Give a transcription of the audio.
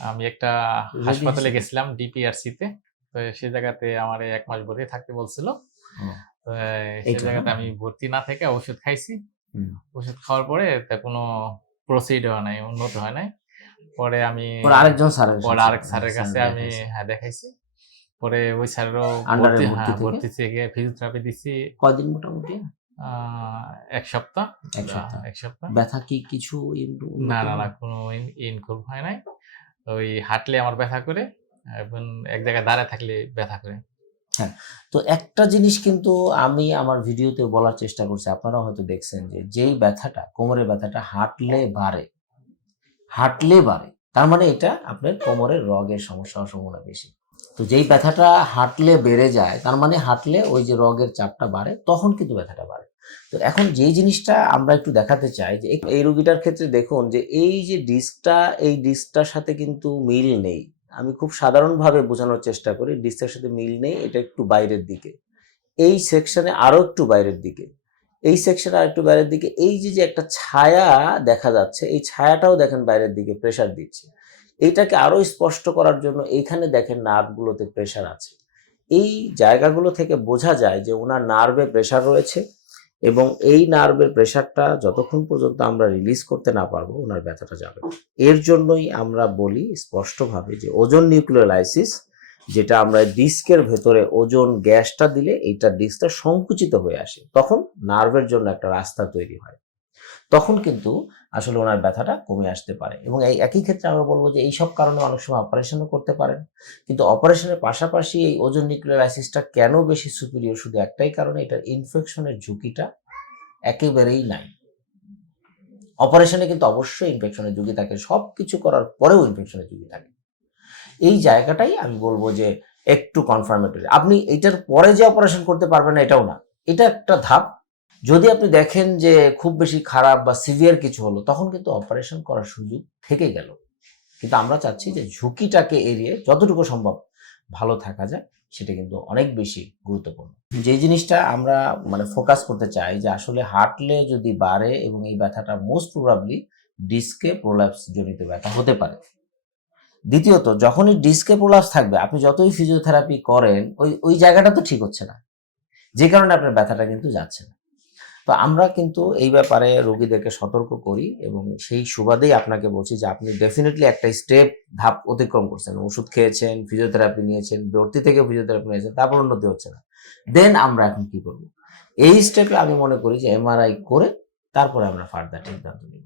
আমি একটা হাসপাতালে গেছিলাম ডিপিআরসি তে। তো সেই জায়গাতে আমারে ১ মাস ভর্তি থাকতে বলছিল। তো সেই জায়গাতে আমি ভর্তি না থেকে ওষুধ খাইছি। ওষুধ খাওয়ার পরে তা কোনো প্রসিড হয় নাই, উন্নত হয় নাই। পরে আমি পরে আরেক স্যারের কাছে আমি দেখাইছি। পরে ওই স্যারেরও ভর্তি থেকে ফিজিওথেরাপি দিছি। কয়দিন মোটামুটি? ১ সপ্তাহ। ১ সপ্তাহ। ব্যথা কি কিছু না, কোনো ইমপ্রুভ হয় নাই। ওই হাঁটলে আমার ব্যথা করে এবং এক জায়গায় দাঁড়ায় থাকলে ব্যথা করে। হ্যাঁ, তো একটা জিনিস কিন্তু আমি আমার ভিডিওতে বলার চেষ্টা করছি, আপনারা হয়তো দেখছেন যে যেই ব্যথাটা, কোমরের ব্যথাটা হাঁটলে বাড়ে, তার মানে এটা আপনার কোমরের রগের সমস্যা হওয়ার সম্ভাবনা বেশি। তো যেই ব্যথাটা হাঁটলে বেড়ে যায়, তার মানে হাঁটলে ওই যে রগের চাপটা বাড়ে, তখন কিন্তু ব্যথাটা বাড়ে। তো এখন যে জিনিসটা আমরা একটু দেখাতে চাই যে এই রোগীটার ক্ষেত্রে দেখুন যে এই যে ডিস্কটা, এই ডিস্কটার সাথে কিন্তু মিল নেই। আমি খুব সাধারণভাবে বোঝানোর চেষ্টা করি, ডিস্কের সাথে মিল নেই, এটা একটু বাইরের দিকে, এই সেকশনে আরো একটু বাইরের দিকে, এই সেকশনে আর একটু বাইরের দিকে। এই যে একটা ছায়া দেখা যাচ্ছে, এই ছায়াটাও দেখেন বাইরের দিকে প্রেসার দিচ্ছে। এইটাকে আরো স্পষ্ট করার জন্য এইখানে দেখেন নার্ভগুলোতে প্রেসার আছে। এই জায়গাগুলো থেকে বোঝা যায় যে ওনার নার্ভে প্রেসার রয়েছে, এবং এই নার্ভের প্রেসারটা যতক্ষণ পর্যন্ত আমরা রিলিজ করতে না পারবো ওনার ব্যথাটা যাবে। এর জন্যই আমরা বলি স্পষ্টভাবে যে ওজন নিউক্লিওলাইসিস, যেটা আমরা ডিস্কের ভেতরে ওজন গ্যাসটা দিলে এইটা ডিস্কটা সংকুচিত হয়ে আসে, তখন নার্ভের জন্য একটা রাস্তা তৈরি হয়, তখন কিন্তু আসলে ওনার ব্যথাটা কমে আসতে পারে। এবং এই একই ক্ষেত্রে আমরা বলবো যে এইসব কারণে অনেক সময় অপারেশনও করতে পারেন, কিন্তু অপারেশনের পাশাপাশি এই ওজন নিউক্লিওলাইসিসটা কেন বেশি সুপিরিয়র, শুধু একটাই কারণে, এটার ইনফেকশনের ঝুঁকিটা একেবারেই নাই। অপারেশনে কিন্তু অবশ্যই ইনফেকশনের ঝুঁকি থাকে, সবকিছু করার পরেও ইনফেকশনের ঝুঁকি থাকে। এই জায়গাটাই আমি বলবো যে একটু কনফার্মেটরি। আপনি এটার পরে যে অপারেশন করতে পারবেন না এটাও না, এটা একটা ধাপ। যদি আপনি দেখেন যে খুব বেশি খারাপ বা সিভিয়ার কিছু হলো, তখন কিন্তু অপারেশন করার সুযোগ থেকে গেল। কিন্তু আমরা চাচ্ছি যে ঝুঁকিটাকে এড়িয়ে যতটুকু সম্ভব ভালো থাকা যায়, সেটা কিন্তু অনেক বেশি গুরুত্বপূর্ণ। যে জিনিসটা আমরা ফোকাস করতে চাই যে আসলে হাঁটলে যদি বাড়ে, এবং এই ব্যথাটা মোস্ট প্রবাবলি ডিস্কে প্রোল্যাপস জনিত ব্যথা হতে পারে। দ্বিতীয়ত, যখনই ডিস্কে প্রোল্যাপস থাকবে, আপনি যতই ফিজিওথেরাপি করেন ওই জায়গাটা তো ঠিক হচ্ছে না, যে কারণে আপনার ব্যথাটা কিন্তু যাচ্ছে না। তো আমরা কিন্তু এই ব্যাপারে রোগীদেরকে সতর্ক করি, এবং সেই সুবাদেই আপনাকে বলছি যে আপনি ডেফিনেটলি একটা ধাপ অতিক্রম করছেন, ওষুধ খেয়েছেন, ফিজিওথেরাপি নিয়েছেন, ভর্তি থেকে ফিজিওথেরাপি নিয়েছেন, তারপর উন্নতি হচ্ছে না। দেন আমরা এখন কি করব? এই স্টেপে আমি মনে করি যে এমআরআই করে তারপরে আমরা ফার্দার সিদ্ধান্ত নিব।